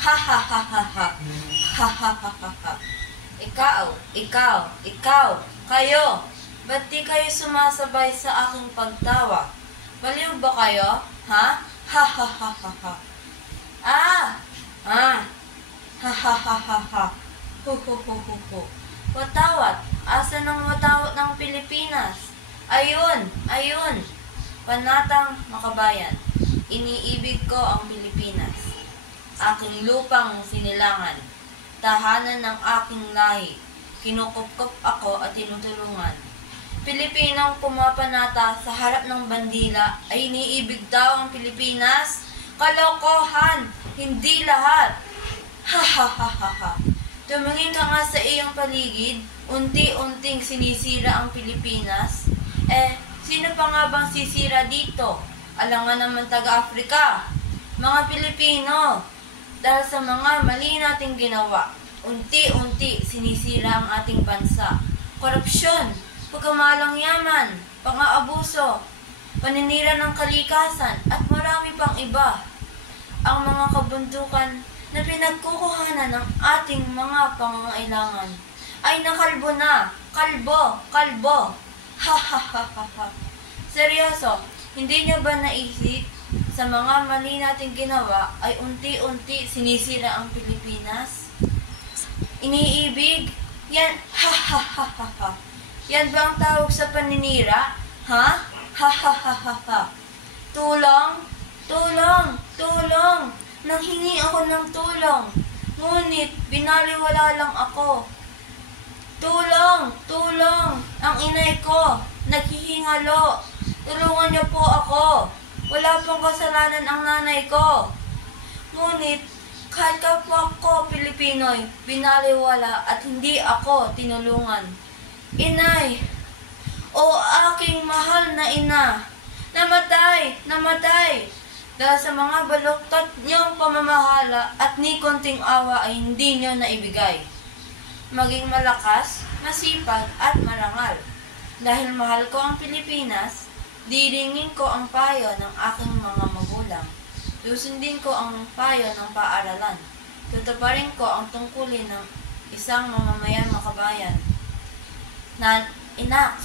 Ha ha ha ha ha. Ha ha ha ha ha. Ikaw, kayo. Ba't di kayo sumasabay sa aking pagtawa? Baliw ba kayo? Ha? Ha ha ha ha ha. Ha ha ha ha ha. Hu hu hu hu hu. Watawat. Asa ng watawat ng Pilipinas? Ayun. Panatang makabayan. Iniibig ko ang Pilipinas. Aking lupang sinilangan. Tahanan ng aking lahi. Kinukupkup ako at tinutulungan. Pilipinong pumapanata sa harap ng bandila ay iniibig daw ang Pilipinas. Kalokohan! Hindi lahat! Ha ha ha ha ha. Tumingin ka nga sa iyong paligid, unti-unting sinisira ang Pilipinas. Sino pa nga bang sisira dito? Alangan naman taga-Afrika. Mga Pilipino, dahil sa mga mali nating ginawa, unti-unti sinisira ang ating bansa. Korupsyon, pagkamalang yaman, pang-aabuso, paninira ng kalikasan, at marami pang iba. Ang mga kabundukan na pinagkukuhanan ng ating mga pangangailangan ay nakalbo na. Kalbo. Ha ha ha ha ha. Seryoso, hindi niyo ba naisip sa mga mali nating ginawa ay unti-unti sinisira ang Pilipinas? Iniibig? Yan, ha ha ha ha ha. Yan ba ang tawag sa paninira? Ha? Ha ha ha ha ha. Tulong. Nanghingi ako ng tulong. Ngunit binaliwala lang ako. Tulong. Ang inay ko, naghihingalo. Tulungan niyo po ako. Wala pong kasalanan ang nanay ko. Ngunit, kahit kapwa ko Pilipino'y binaliwala at hindi ako tinulungan. Inay, o aking mahal na ina, namatay. Dahil sa mga baluktot niyong pamamahala at ni konting awa ay hindi niyo naibigay. Maging malakas, masipag at marangal. Dahil mahal ko ang Pilipinas, diringin ko ang payo ng aking mga magulang. Susundin ko ang payo ng paaralan. Tutuparin ko ang tungkulin ng isang mamamayan makabayan. Inak,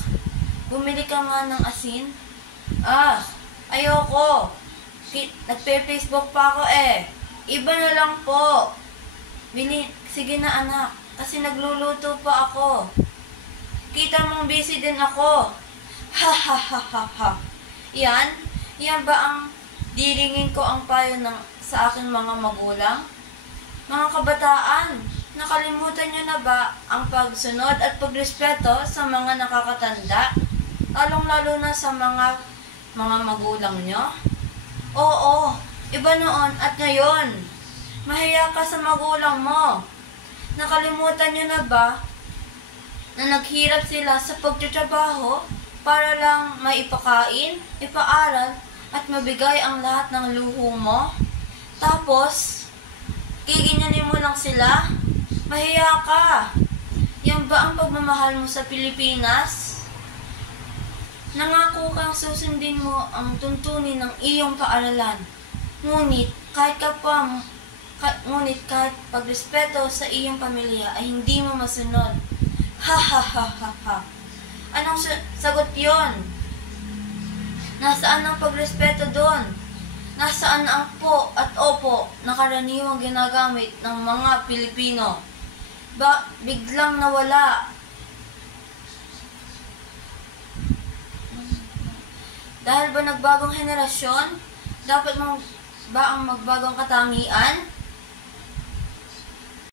bumili ka nga ng asin? Ayoko. Nagpe-Facebook pa ako Iba na lang po. Sige na anak, kasi nagluluto pa ako. Kita mong busy din ako. Ha ha ha ha ha. Yan ba ang diringin ko ang payo sa aking mga magulang? Mga kabataan, nakalimutan niyo na ba ang pagsunod at pagrespeto sa mga nakakatanda? Lalong-lalo na sa mga magulang niyo? Oo, iba noon at ngayon. Mahiya ka sa magulang mo. Nakalimutan niyo na ba na naghirap sila sa pagtatrabaho para lang maipakain, ipaaral, at mabigay ang lahat ng luho mo? Tapos, giginyanin mo lang sila? Mahiya ka. Yan ba ang pagmamahal mo sa Pilipinas? Nangako kang susundin mo ang tuntunin ng iyong paaralan. Ngunit kahit pagrespeto sa iyong pamilya ay hindi mo masunod. Ha ha ha ha ha. Anong sagot yon? Nasaan ang pagrespeto doon? Nasaan ang po at opo na karaniwang ginagamit ng mga Pilipino? Biglang nawala. Dahil ba nagbagong henerasyon? Dapat ba ang magbagong katangian?